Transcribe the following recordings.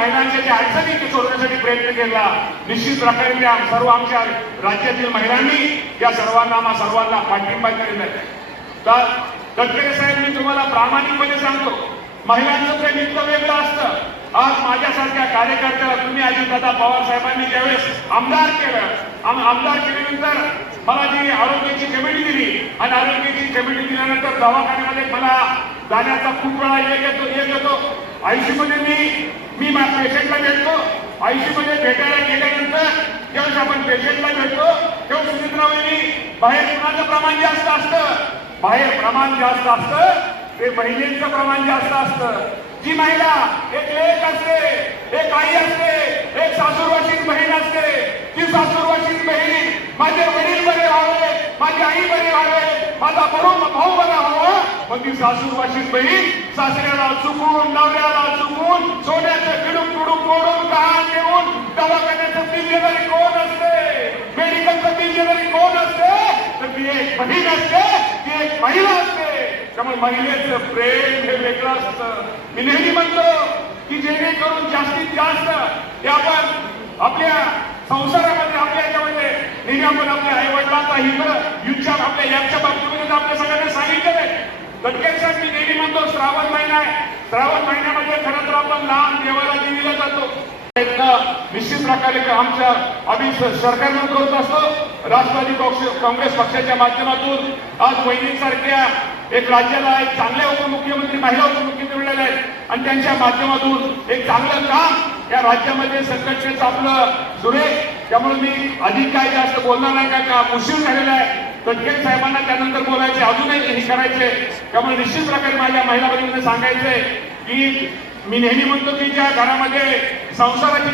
महिलांच्या ज्या अडचणी ते सोडवण्यासाठी प्रयत्न केला. निश्चित प्रकारे त्या सर्व आमच्या राज्यातील महिलांनी या सर्वांना पाठिंबा दिलेला आहे. तर तटकरे साहेब, मी तुम्हाला प्रामाणिकपणे सांगतो, महिलांचं ते नित्य वेगळं असतं. आज माझ्यासारख्या कार्यकर्त्याला तुम्ही अजितदादा पवार साहेबांनी ज्यावेळेस आमदार केल्यानंतर मला जी आरोग्याची कमिटी दिली आणि आरोग्याची कमिटी दिल्यानंतर दवाखान्यामध्ये मला जाण्याचा खूप वेळा येत होतो. आयसीयूमध्ये मी पेशंटला भेटतो. आयसीयूमध्ये भेटायला गेल्यानंतर ज्यावेळेस आपण पेशंटला भेटतो तेव्हा सुमित्राबाईंनी बाहेर कुणाचं प्रमाण जास्त असतं, बाहेर प्रमाण जास्त असतं ते महिलेचं प्रमाण जास्त असतं. जी महिला एक लेक असते, एक आई असते, एक सासूरवाशीच बहीण असते, ती सासूरवाशीच बहीण माझे वडील बरे व्हावे, माझी आई बरी व्हावे, माझा भाऊ बरा व्हावा, मग ती सासूरवाशीच बहीण सासऱ्याला चुकून, नवऱ्याला चुकून, सोन्याचं किडूक तुडूक मोडून गहाण देऊन दवाखान्याचं बिल देणारी कोण असते, मेडिकलचं बिल देणारी कोण असते, तर ती एक बहीण असते, ती एक महिला असते. त्यामुळे महिलेचं प्रेम हे वेगळं असतं. मी नेहमी म्हणतो की जेणेकरून जास्तीत जास्त हे आपण आपल्या संसारामध्ये, आपल्या याच्यामध्ये नेहमी आपण आपल्या आई वडिलांचा युद्धच्या आपल्या याच्या बाबतीमध्ये आपल्या सगळ्यांना सांगितलं आहे. तटकरे साहेब, मी नेहमी म्हणतो श्रावण महिना आहे, श्रावण महिन्यामध्ये खरं तर आपण लहान देवाला दिलेला जातो. निश्चित प्रकारे आमच्या आम्ही सरकारनं करत असतो. राष्ट्रवादी काँग्रेस पक्षाच्या माध्यमातून आज वैनिकसारख्या एक राज्याला एक चांगले उपमुख्यमंत्री, महिला उपमुख्यमंत्री मिळाले आहेत आणि त्यांच्या माध्यमातून एक चांगलं काम या राज्यामध्ये संघटनेचं आपलं सुरेश. त्यामुळे मी अधिक काय जास्त बोलणार नाही, का उशीर झालेला आहे. तटकरे साहेबांना त्यानंतर बोलायचे, अजूनही हे करायचे. त्यामुळे निश्चित प्रकारे माझ्या महिला भगिनींना सांगायचंय की मी नेहमी म्हणतो की ज्या घरामध्ये संसाराची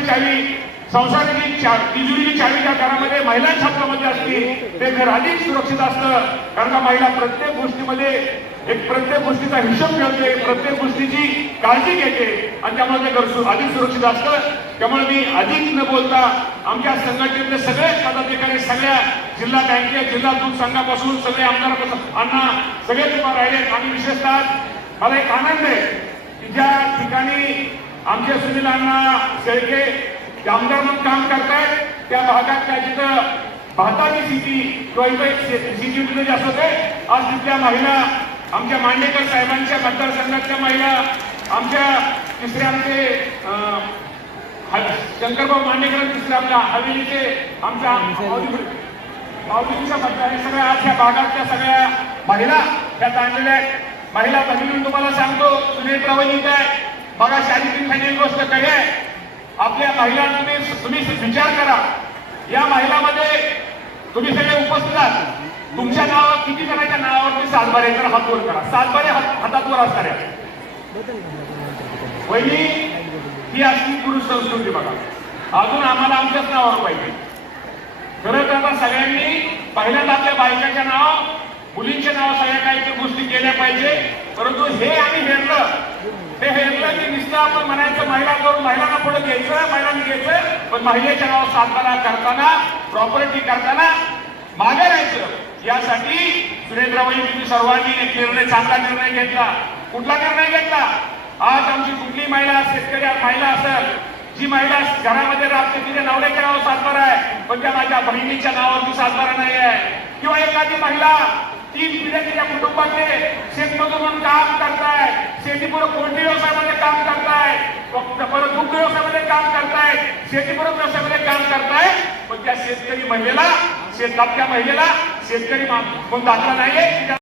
तिजोरीची चावी ज्या घरामध्ये महिलांच्या हातामध्ये असते ते घर अधिक सुरक्षित असतं. कारण का महिला प्रत्येक गोष्टीचा हिशोब ठेवते, प्रत्येक गोष्टीची काळजी घेते आणि त्यामुळे ते घर अधिक सुरक्षित असतं. त्यामुळे मी अधिक न बोलता आमच्या संघटनेतले सगळे पदाधिकारी, सगळ्या जिल्हा बँके, जिल्हा दूध संघापासून सगळे आमदारापासून अण्णा सगळे तुम्हाला राहिले. आणि विशेषतः मला एक आनंद आहे की ज्या ठिकाणी आमचे सुनील अण्णा शेळके आमदार म्हणून काम करतायत त्या भागात जिथं भाताची शेती किंवा शेती जास्त होते, आज तिथल्या महिला आमच्या मांडेकर साहेबांच्या मतदारसंघातल्या महिला, आमच्या तिसरे आमचे शंकरभाऊ मांडेकर, तिसरे आपल्या हवेलीचे आमच्या माऊलींच्या मतदार, हे सगळ्या आज या भागातल्या सगळ्या महिला त्या ताणलेल्या आहेत. महिला भगिनी तुम्हाला सांगतो, सुनील प्रवणी काय बघा, शारीरिक खाली गोष्ट काय आहे. आपल्या महिलांमध्ये तुम्ही विचार करा, या महिलांमध्ये तुम्ही सगळे उपस्थित आहात, तुमच्या नावावर किती जणांच्या नावावरती सातबारे तर हात वर करा, सातबारे हातात वर असणाऱ्या वहिनी ही असली पुरुष संस्कृती बघा. अजून आम्हाला आमच्याच नावावर पाहिजे. खरं तर आता सगळ्यांनी पहिल्यांदा आपल्या बायकाच्या नाव, मुलींच्या नाव सगळ्या काही गोष्टी केल्या पाहिजे. परंतु हे आम्ही हेरलं की नुसतं आपण म्हणायचं महिला करून महिलांना पुढे घ्यायचं, महिलांनी घ्यायचं, पण महिलेच्या नाव सातबारा करताना, प्रॉपर्टी करताना मागे राहायचं. यासाठी सुरेंद्रबाई तुम्ही सर्वांनी एक चांगला निर्णय घेतला. कुठला निर्णय घेतला? आज आमची कुठली महिला, शेतकरी महिला असेल, जी महिला घरामध्ये राहते तिच्या नवऱ्याच्या नावावर सातबारा आहे पण त्या माझ्या बहिणीच्या नावावरती सातबारा नाही आहे, किंवा एखादी महिला 3 पिढ्या तिच्या कुटुंबातले शेतमजूर म्हणून काम करताय, शेतीपूरक पोल्ट्री व्यवसायामध्ये काम करताय, परत दुग्ध व्यवसायामध्ये काम करताय, शेतीपूरक व्यवसायामध्ये काम करताय, पण त्या शेतकरी महिलेला, शेतातल्या महिलेला शेतकरी म्हणून दाखला नाहीये.